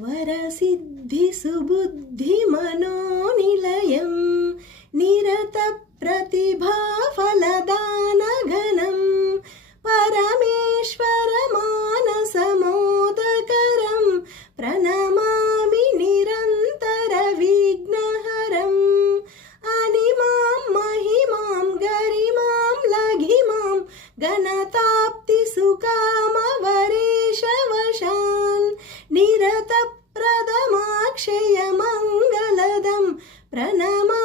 वरसिद्धिसुबुद्धिमनोनिलयं निरतप्रतिभाफलदानघनं परमेश्वरमानसमोदकरं प्रणमामि निरन्तरविघ्नहरम् अनिमां महिमां गरिमां लघिमां गणताप्तिसुकामवरेशवशान् निरतप्रदमाक्षयमङ्गलदं प्रणमा